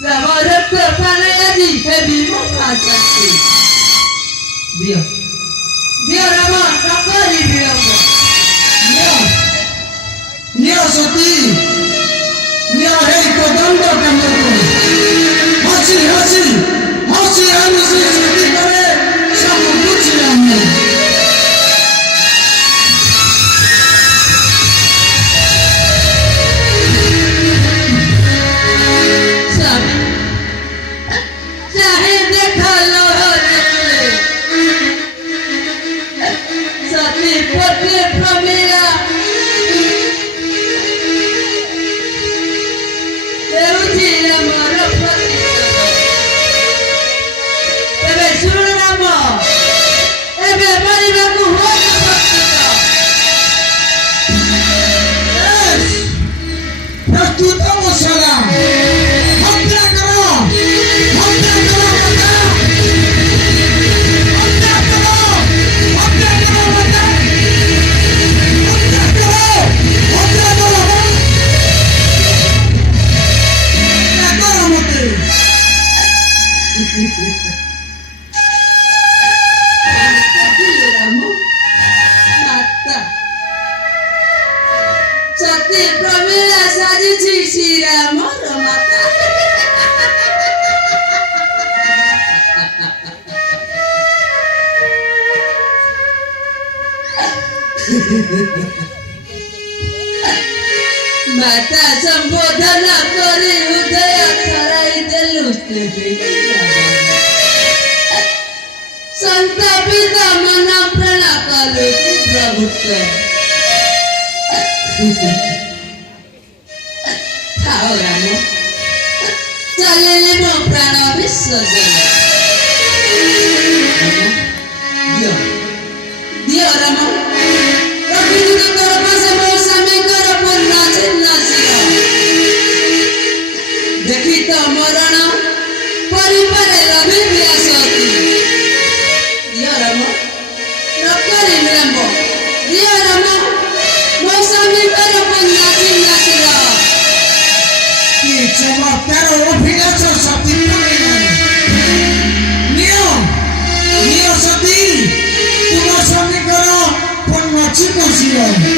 Lavorando para di che vivo facciati. Dio. Dio Rama, raccogli Dio. Dio soti. Dio hei kodando kamako. Hasi ami se soti kare सब कुछ हमने चाहे देखा लो सती पोते प्रमेया देउची हमर पति एबे सुन राम एबे मरिबाकु हो प्रस्तुत मसला हत्या करो सती प्रमेया साजिची श्रीराम माता माता संबोधन करी हृदय कराई देलु संतापित मन प्रण कलु प्रभुत्व थाओ राम चलेले मो प्राण विसर्ग दियो दियो राम प्रकृति कर पासे मो सामे कर पूर्ण चिन्ह सिर देखी तो मरण परिवारे रवि व्यासती दियो राम रकरी निरंब दियो राम मो सामे कर पूर्ण चिन्ह सिर कि चमत्कार अभिलाष सती नियो सती तुम स्वामी करो पूर्ण चिन्ह सिर